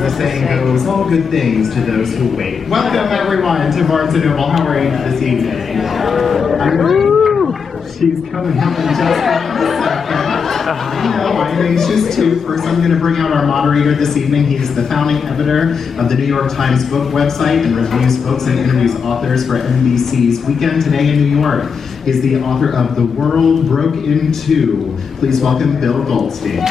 as the saying goes, all good things to those who wait. Welcome everyone to Barnes Nobel. How are you this evening? She's coming up in just a second. I know, I'm anxious too. First, I'm going to bring out our moderator this evening. He is the founding editor of the New York Times book website and reviews books and interviews authors for NBC's Weekend Today in New York. He's the author of The World Broke in Two. Please welcome Bill Goldstein.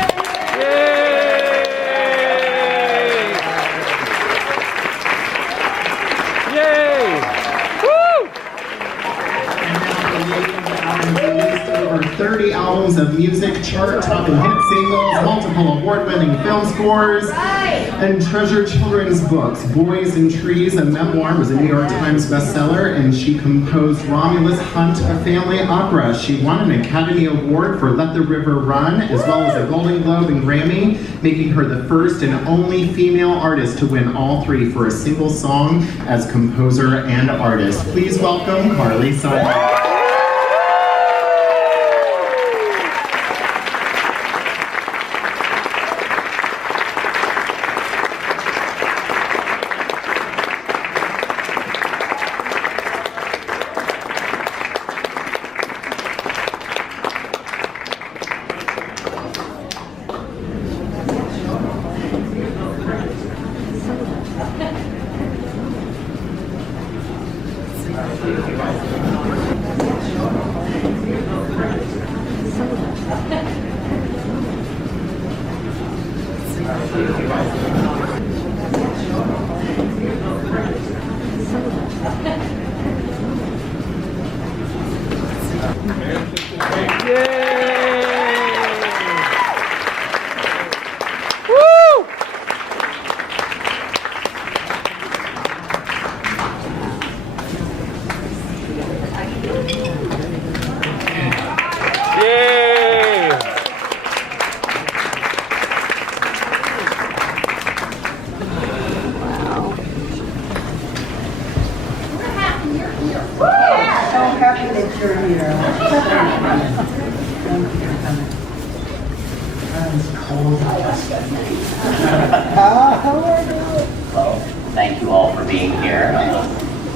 Over 30 albums of music, chart-topping hit singles, multiple award-winning film scores, and treasured children's books. Boys and Trees, a memoir, was a New York Times bestseller, and she composed Romulus Hunt, a family opera. She won an Academy Award for Let the River Run, as well as a Golden Globe and Grammy, making her the first and only female artist to win all three for a single song as composer and artist. Please welcome Carly Simon. Well, thank you all for being here.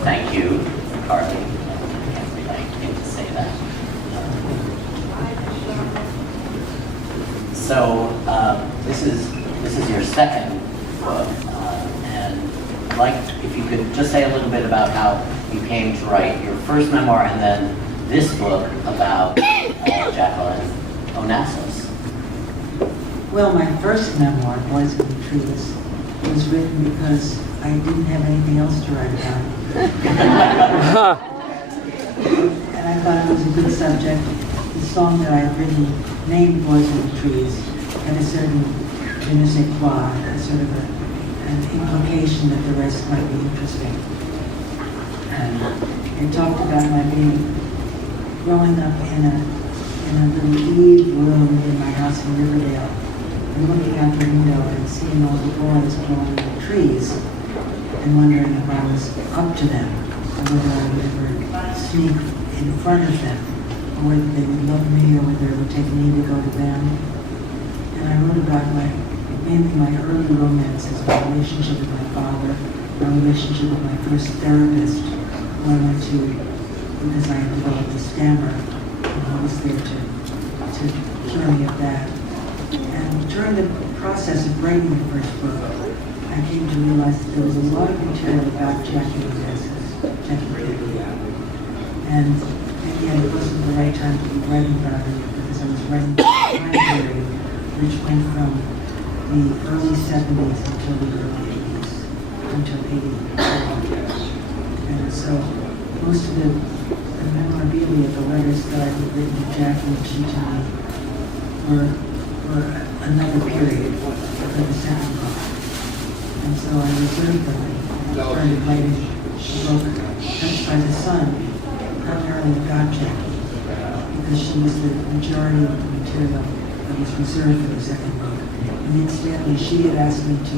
Thank you, Carly. I can't to say that. So this is your second book, and I'd like if you could just say a little bit about how you came to write your first memoir and then this book about Jackie Onassis. Well, my first memoir, Boys in the Trees, was written because I didn't have anything else to write about. And I thought it was a good subject. The song that I had written, named Boys in the Trees, had a certain je ne sais quoi, a sort of an implication that the rest might be interesting. And it talked about my growing up in a little Eve room in my house in Riverdale, and looking out the window and seeing all the boys growing in the trees, and wondering if I was up to them, or whether I would ever sneak in front of them, or whether they would love me, or whether it would take me to go to them. And I wrote about mainly my early romances, my relationship with my father, my relationship with my first therapist, who I went to because I had developed a stammer, and he was there to cure me of that. And during the process of writing the first book, I came to realize that there was a lot of material about Jackie Onassis, and again, it wasn't the right time to be writing about her because I was writing a time period which went from the early 70s until the early 80s, until 84. And so most of the memorabilia, the letters that I had written to Jackie and she to me, were another period for the second book. And so I reserved them and started writing a book touched by the sun, primarily about Jackie, because she was the majority of the material that was reserved for the second book. And incidentally, she had asked me to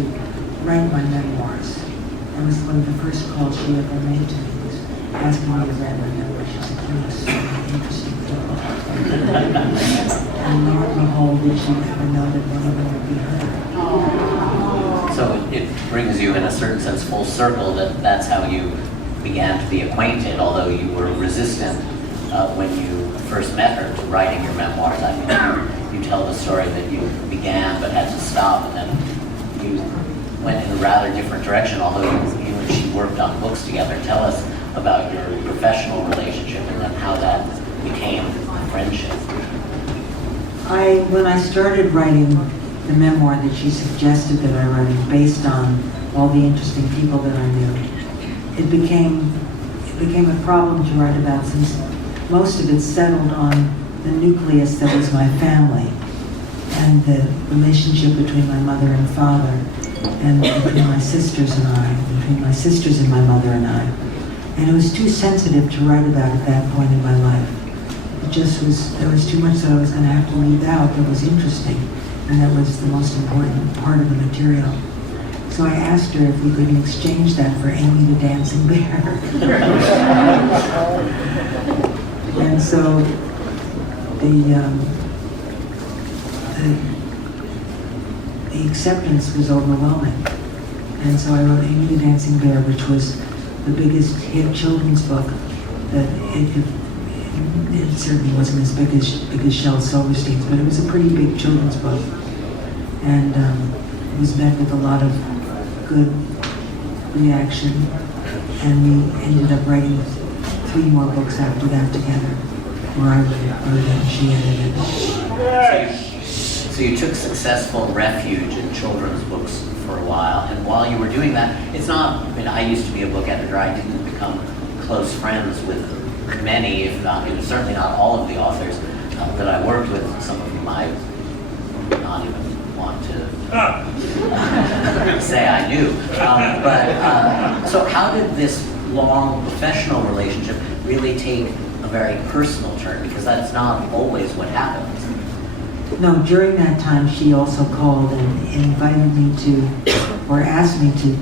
write my memoirs. That was one of the first calls she ever made to me, was asking me to write my memoirs. She said, "You are so interesting people." And lo and behold, did she ever know that one of them would be her. So it you, in a certain sense, full circle, that that's how you began to be acquainted, although you were resistant when you first met her to writing your memoirs. I mean, you tell the story that you began but had to stop, and then you went in a rather different direction, although you and she worked on books together. Tell us about your professional relationship and then how that became a friendship. When I started writing the memoir that she suggested that I write, based on all the interesting people that I knew, it became a problem to write about, since most of it settled on the nucleus that was my family, and the relationship between my mother and father, and between my sisters and I, between my sisters and my mother and I. And it was too sensitive to write about at that point in my life. There was too much that I was going to have to leave out that was interesting, and that was the most important part of the material. So I asked her if we could exchange that for Amy the Dancing Bear. And so the acceptance was overwhelming. And so I wrote Amy the Dancing Bear, which was the biggest hit children's book that it certainly wasn't as big as Shel Silverstein's, but it was a pretty big children's book. And it was met with a lot of good reaction. And we ended up writing 3 more books after that together, where I wrote it and she edited it. So you took successful refuge in children's books for a while, and while you were doing that, it's not, I mean, I used to be a book editor. I didn't become close friends with many, if not, certainly not all of the authors that I worked with, some of whom I would not even want to say I knew. So how did this long professional relationship really take a very personal turn? Because that's not always what happens. No, during that time, she also called and invited me to, or asked me to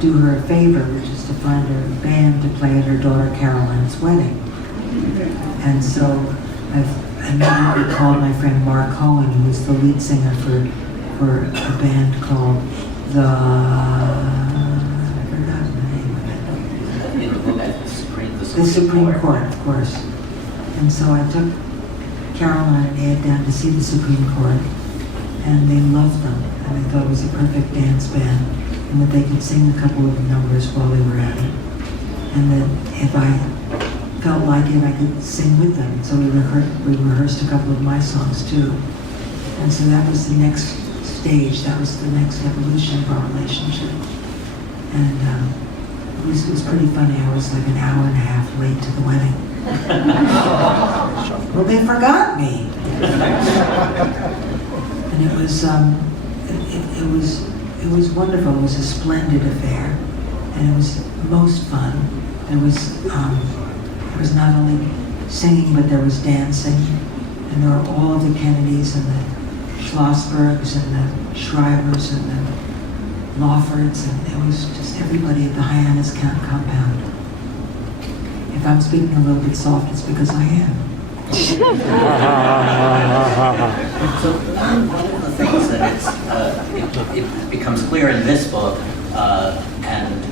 do her a favor, which is to find her a band to play at her daughter Caroline's wedding. And so I immediately called my friend Mark Cohen, who was the lead singer for a band called I forgot the name of it. The Supreme Court, of course. And so I took Caroline and Ed down to see the Supreme Court, and they loved them, and they thought it was a perfect dance band, and that they could sing a couple of numbers while they were at it, and that if I felt like it, I could sing with them. So we rehearsed a couple of my songs too, and so that was the next stage. That was the next evolution of our relationship, and it was pretty funny. I was like an hour and a half late to the wedding. Well, they forgot me. And it was wonderful. It was a splendid affair, and it was most fun. There was not only singing, but there was dancing, and there were all of the Kennedys and the Schlossbergs and the Shrivers and the Lawfords, and it was just everybody at the Hyannis compound. If I'm speaking a little bit soft, it's because I am. So one of the things that it becomes clear in this book, and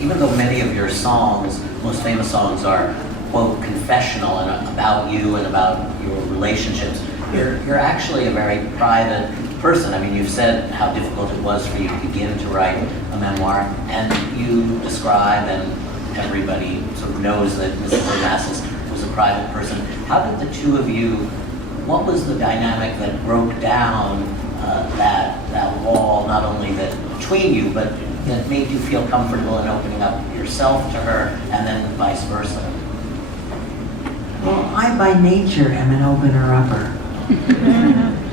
even though many of your songs, most famous songs, are, quote, confessional and about you and about your relationships, you're actually a very private person. I mean, you've said how difficult it was for you to begin to write a memoir, and you describe, and everybody sort of knows that Mrs. Onassis was a private person. How did the two of you, what was the dynamic that broke down that wall, not only that between you, but that made you feel comfortable in opening up yourself to her, and then vice versa? Well, I by nature am an opener-upper.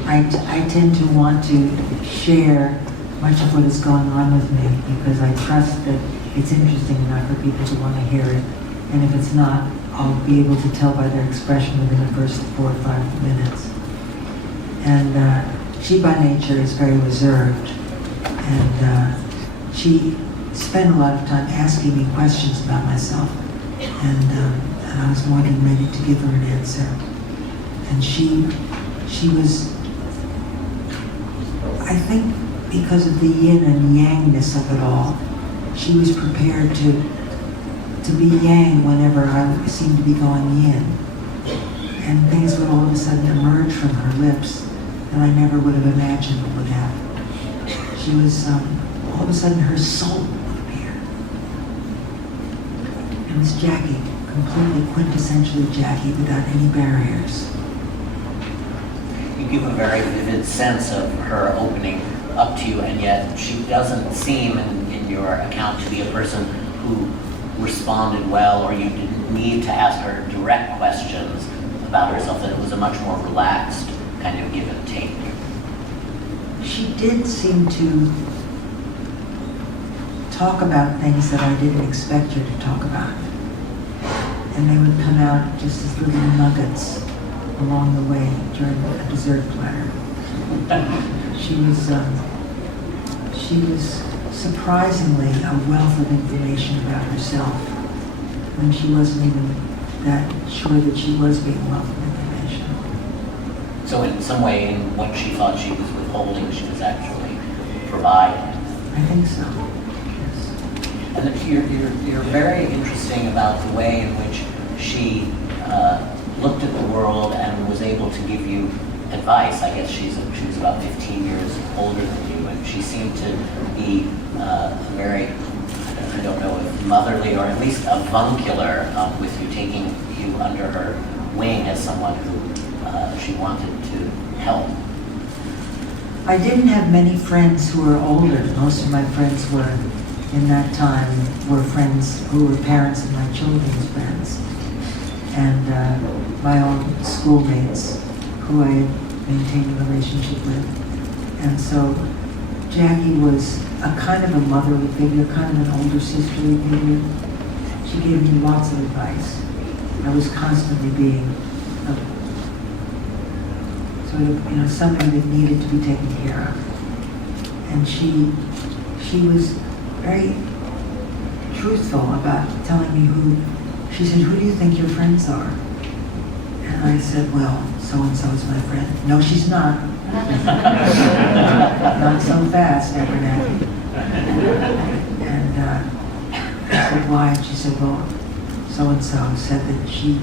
I tend to want to share much of what is going on with me because I trust that it's interesting enough for people to want to hear it. And if it's not, I'll be able to tell by their expression within the first 4 or 5 minutes. And she by nature is very reserved. And she spent a lot of time asking me questions about myself. And I was more than ready to give her an answer. And she was, I think because of the yin and yangness of it all, she was prepared to be yang whenever I seemed to be going yin. And things would all of a sudden emerge from her lips that I never would have imagined would happen. She was, all of a sudden her soul would appear. It was Jackie, completely quintessentially Jackie without any barriers. You give a very vivid sense of her opening up to you, and yet she doesn't seem, in your account, to be a person who responded well, or you didn't need to ask her direct questions about herself, that it was a much more relaxed kind of give and take. She did seem to talk about things that I didn't expect her to talk about. And they would come out just as little nuggets along the way during a dessert platter. She was surprisingly a wealth of information about herself when she wasn't even that sure that she was being a wealth of information. So in some way, in what she thought she was withholding, she was actually providing. I think so, yes. And you're very interesting about the way in which she looked at the world and was able to give you advice. I guess she was about 15 years older than you, and she seemed to be very, I don't know if motherly, or at least avuncular with you, taking you under her wing as someone who she wanted to help. I didn't have many friends who were older. Most of my friends were, in that time, were friends who were parents of my children's friends. And my own schoolmates who I had maintained a relationship with. And so Jackie was a kind of a motherly figure, kind of an older sisterly figure. She gave me lots of advice. I was constantly being sort of, somebody that needed to be taken care of. And she was very truthful about telling me she said, "Who do you think your friends are?" And I said, "Well, so-and-so is my friend." "No, she's not." "Not so fast, Abernathy." And I said, "Why?" And she said, "Well, so-and-so said that she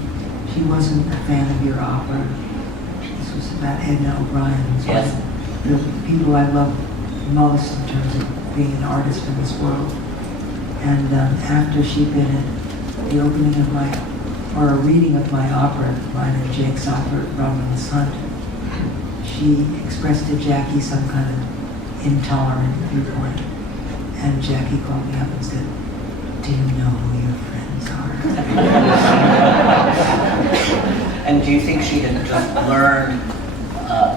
wasn't a fan of your opera." This was about Edna O'Brien, who's one of the people I love most in terms of being an artist in this world. And after she'd been at the opening of a reading of my opera, mine and Jake's opera, Robin's Hunt, she expressed to Jackie some kind of intolerant viewpoint. And Jackie called me up and said, "Do you know who your friends are?" And do you think she had just learned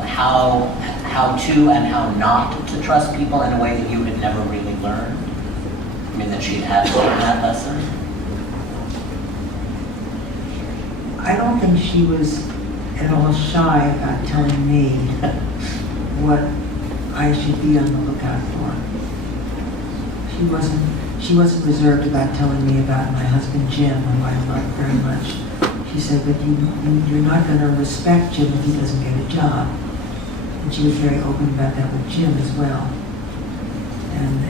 how to and how not to trust people in a way that you had never really learned? I mean, that she'd had to learn that lesson? I don't think she was at all shy about telling me what I should be on the lookout for. She wasn't reserved about telling me about my husband Jim, who I love very much. She said, "But you're not going to respect Jim if he doesn't get a job." And she was very open about that with Jim as well. And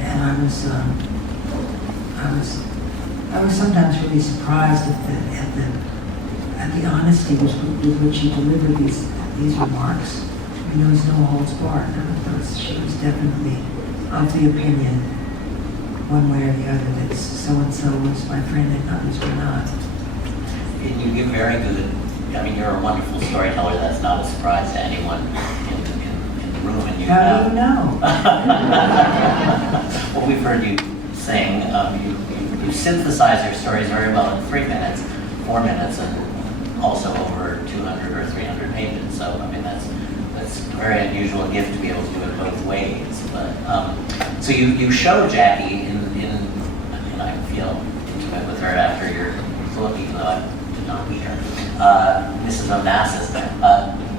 I was sometimes really surprised at the honesty with which she delivered these remarks. I mean, there was no holds barred. She was definitely of the opinion, one way or the other, that so-and-so was my friend and others were not. And you give very good, I mean, you're a wonderful storyteller. That's not a surprise to anyone in the room. And you How do you know? Well, we've heard you sing. You synthesize your stories very well in 3 minutes, 4 minutes, and also over 200 or 300 pages. So, I mean, that's a very unusual gift to be able to do it both ways. But so you show Jackie and I feel intimate with her after your book, even though I did not meet her, Mrs. Onassis.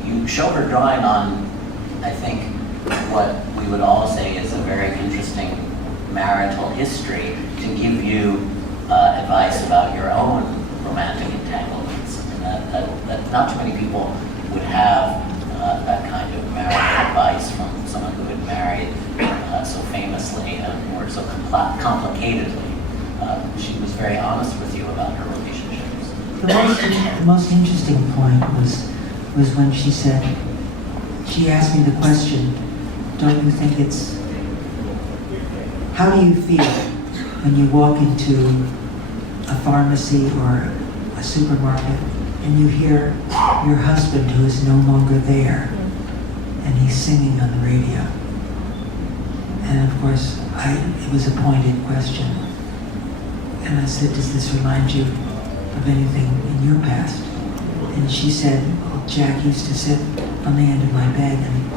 You show her drawing on, I think, what we would all say is a very interesting marital history to give you advice about your own romantic entanglements. And that not too many people would have that kind of marital advice from someone who had married or so complicatedly. She was very honest with you about her relationships. The most interesting point was when she said, she asked me the question, don't you think it's, how do you feel when you walk into a pharmacy or a supermarket and you hear your husband who is no longer there and he's singing on the radio? And of course, it was a pointed question. And I said, does this remind you of anything in your past? And she said, Jack used to sit on the end of my bed and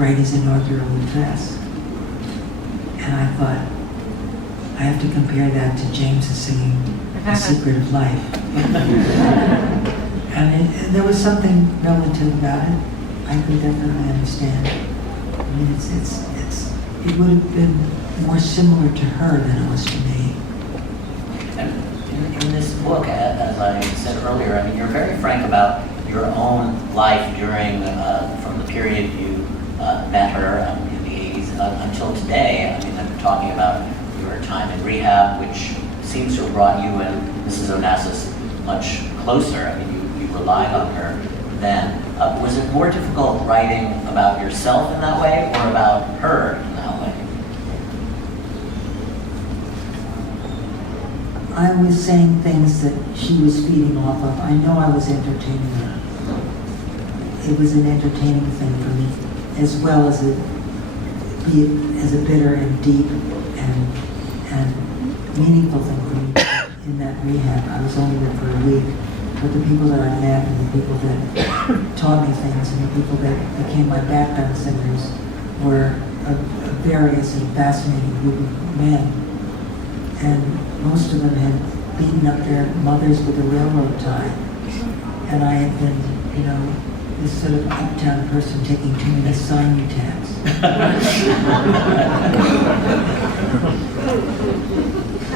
write his inaugural address. And I thought, I have to compare that to James's singing The Secret of Life. And there was something relative about it. I could definitely understand. I mean, it would have been more similar to her than it was to me. And in this book, as I said earlier, I mean, you're very frank about your own life during, from the period you met her in the 80s until today. I mean, I'm talking about your time in rehab, which seems to have brought you and Mrs. Onassis much closer. I mean, you relied on her then. Was it more difficult writing about yourself in that way or about her in that way? I was saying things that she was feeding off of. I know I was entertaining her. It was an entertaining thing for me, as well as a bitter and deep and meaningful thing for me in that rehab. I was only there for a week, but the people that I met and the people that taught me things and the people that became my background singers were a various and fascinating group of men. And most of them had beaten up their mothers with a railroad tie. And I had been, this sort of uptown person taking too many Sinutabs.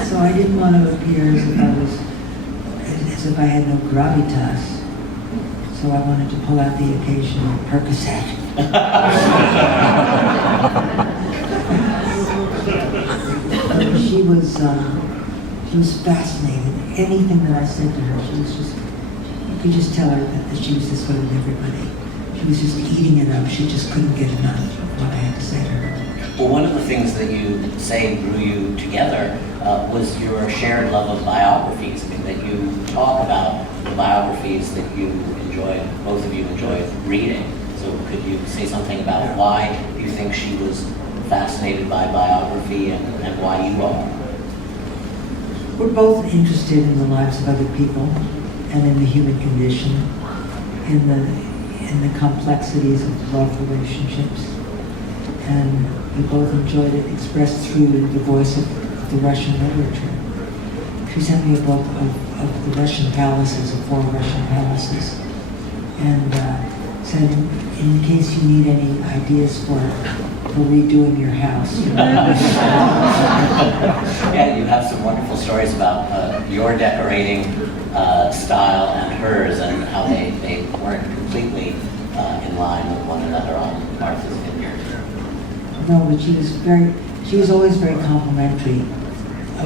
So I didn't want to appear as if I had no gravitas. So I wanted to pull out the occasional Percocet. She was fascinated. Anything that I said to her, you could just tell her that she was just with everybody. She was just eating it up. She just couldn't get enough of what I had to say to her. Well, one of the things that you say drew you together was your shared love of biographies. I mean, that you talk about the biographies that you enjoyed, both of you enjoyed reading. So could you say something about why you think she was fascinated by biography and why you are? We're both interested in the lives of other people and in the human condition, in the complexities of love relationships. And we both enjoyed it expressed through the voice of the Russian literature. She sent me a book of the Russian palaces, of 4 Russian palaces, and said, in case you need any ideas for redoing your house. Yeah, you have some wonderful stories about your decorating style and hers, and how they weren't completely in line with one another on Martha's Vineyard. No, but she was always very complimentary. A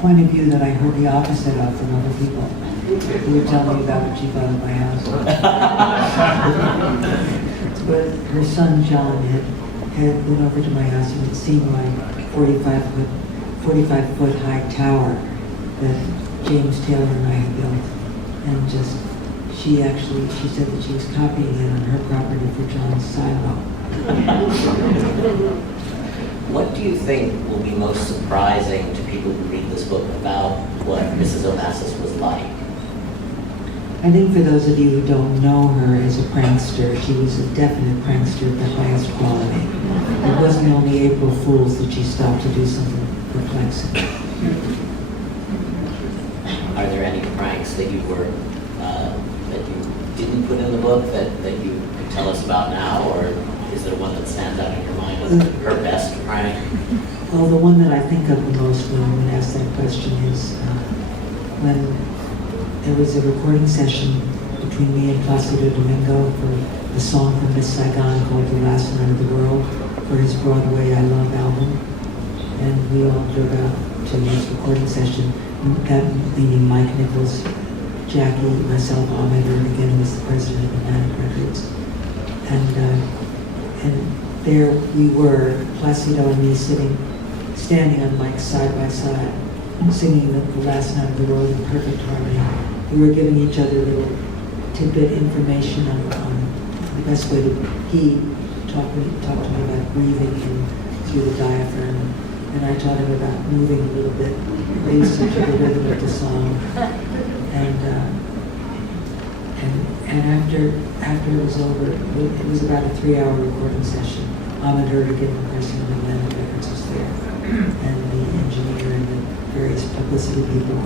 point of view that I heard the opposite of from other people who would tell me about what she thought of my house. But her son John had went over to my house and had seen my 45-foot high tower that James Taylor and I had built. And she said that she was copying it on her property for John's silo. What do you think will be most surprising to people who read this book about what Mrs. Onassis was like? I think for those of you who don't know her as a prankster, she was a definite prankster of the highest quality. It wasn't only April Fools that she stopped to do something perplexing. Are there any pranks that you didn't put in the book that you can tell us about now, or is there one that stands out in your mind as her best prank? Well, the one that I think of the most when I'm asked that question is when there was a recording session between me and Placido Domingo for the song from Miss Saigon called The Last Night of the World for his Broadway I Love album. and we all drove out to his recording session. That meaning Mike Nichols, Jackie, myself, Ahmed, and again was the president of Atlantic Records. And there we were, Placido and me standing on mics side by side, singing the last night of the world in perfect harmony. We were giving each other little tidbit information on the best way to, he talked to me about breathing in through the diaphragm, and I taught him about moving a little bit, based on the rhythm of the song. And after it was over, it was about a 3-hour recording session. Ahmed Erdogan, the person of Atlantic Records, was there, and the engineer and the various publicity people.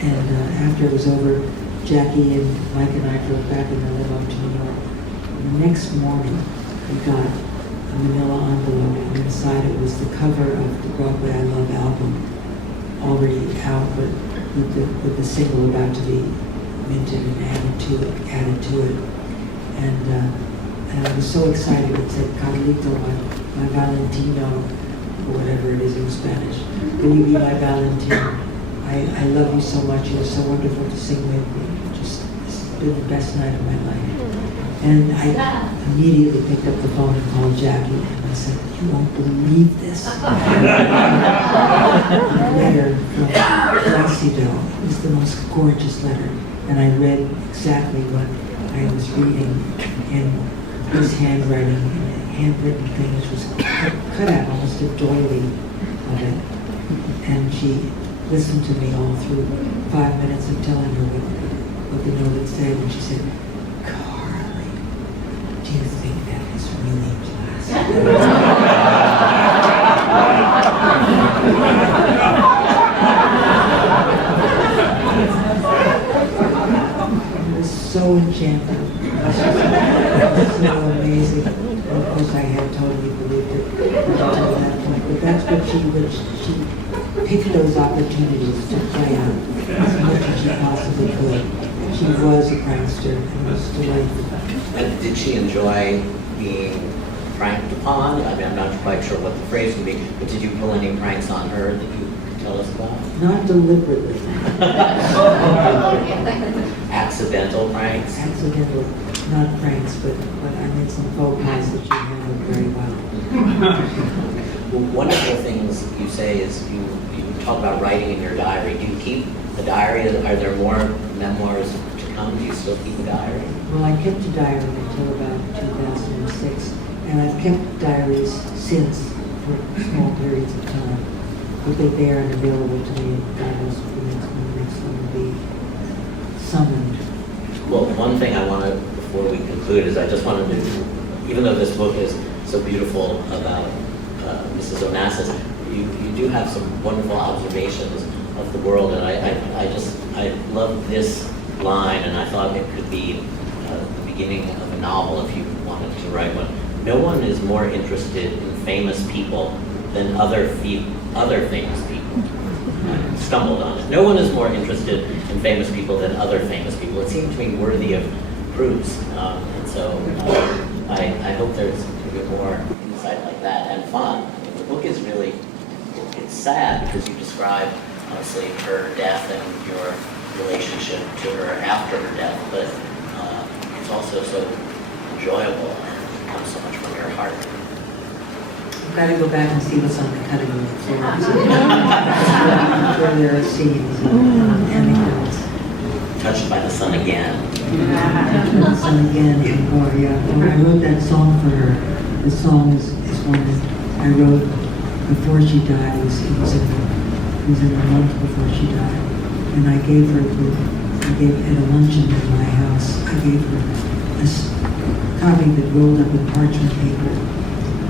And after it was over, Jackie and Mike and I drove back in the limo to New York. The next morning, we got a manila envelope, and inside it was the cover of the Broadway I Love album, already out, but with the single about to be minted and added to it. And I was so excited. It said, Carlito, my Valentino, or whatever it is in Spanish. Will you be my Valentino? I love you so much. You're so wonderful to sing with. It's been the best night of my life. And I immediately picked up the phone and called Jackie, and I said, you won't believe this. A letter from Placido. It was the most gorgeous letter. And I read exactly what I was reading in his handwriting, in a handwritten thing, which was cut out, almost a doily of it. And she listened to me all through 5 minutes of telling her what the note had said, and she said, Carly, do you think that is really plastic? I was so enchanted. It was so amazing. And of course, I had totally believed it up until that point. But that's what she picked those opportunities to play out as much as she possibly could. She was a prankster and was delightful. And did she enjoy being pranked upon? I mean, I'm not quite sure what the phrase would be, but did you pull any pranks on her that you could tell us about? Not deliberately. Accidental pranks? Accidental, not pranks, but I made some faux pas that she handled very well. Well, one of the things you say is you talk about writing in your diary. Do you keep a diary? Are there more memoirs to come? Do you still keep a diary? Well, I kept a diary until about 2006, and I've kept diaries since for small periods of time. But they're there and available to me. God knows when the next one will be summoned. Well, one thing I want to, before we conclude, is I just wanted to, even though this book is so beautiful about Mrs. Onassis, you do have some wonderful observations of the world, and I love this line, and I thought it could be the beginning of a novel if you wanted to write one. No one is more interested in famous people than other famous people. I stumbled on it. No one is more interested in famous people than other famous people. It seemed to me worthy of proofs, and so I hope there's a bit more insight like that and fun. I mean, the book is really, it's sad because you describe, honestly, her death and your relationship to her after her death, but it's also so enjoyable and comes so much from your heart. I've got to go back and see what's on the cutting room floor. Where there are scenes and anecdotes. Touched by the sun again. The sun again, or yeah. When I wrote that song for her, the song is one that I wrote before she died. It was in a month before she died. And I gave her, at a luncheon in my house, I gave her a copy that rolled up in parchment paper.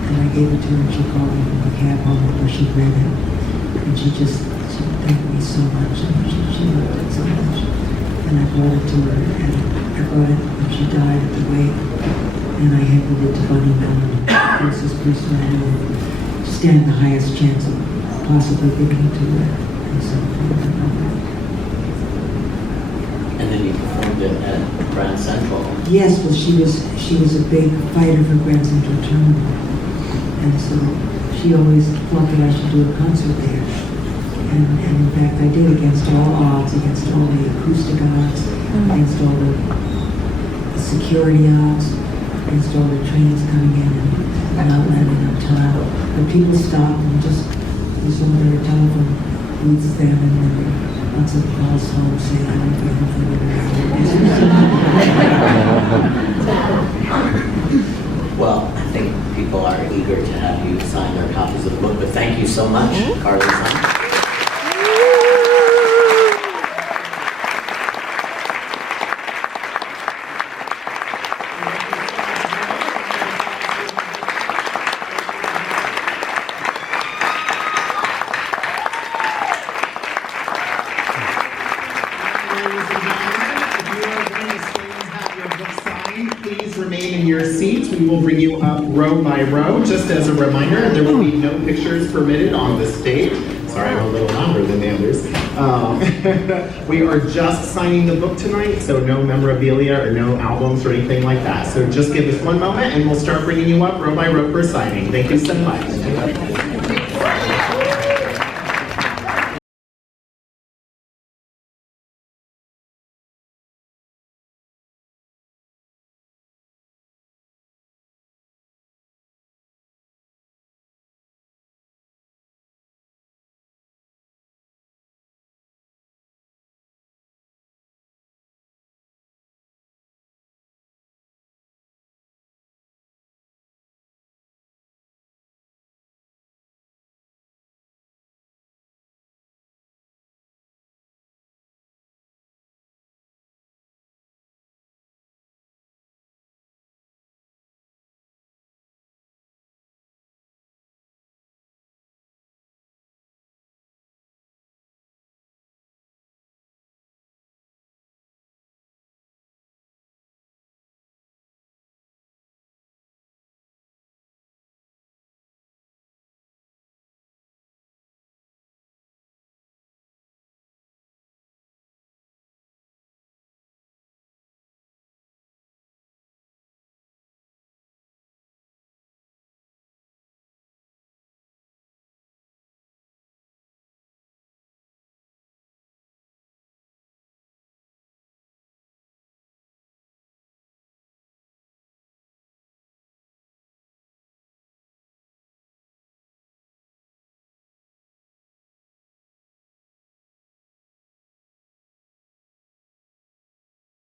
And I gave it to her and she called me from the cab home before she read it. And she thanked me so much. And she loved it so much. And I brought it to her, and I brought it when she died at the wake. And I handed it to Bunny Mellon. This is the person I knew would stand the highest chance of possibly giving it to her. And so And then you performed it at Grand Central. yes, well, she was a big fighter for Grand Central Terminal. And so she always thought that I should do a concert there. And in fact, I did, against all odds, against all the acoustic odds, against all the security odds, against all the trains coming in and not landing on time. But people stopped and just, we saw their telephone booths then, and there were lots of calls home saying, I won't be home for Well, I think people are eager to have you sign their copies of the book, but thank you so much, Carly. Please remain in your seats. We will bring you up row by row. Just as a reminder, there will be no pictures permitted on the stage. Sorry, I'm a little louder than the others. We are just signing the book tonight, so no memorabilia or no albums or anything like that. So just give us one moment and we'll start bringing you up row by row for signing. Thank you so much.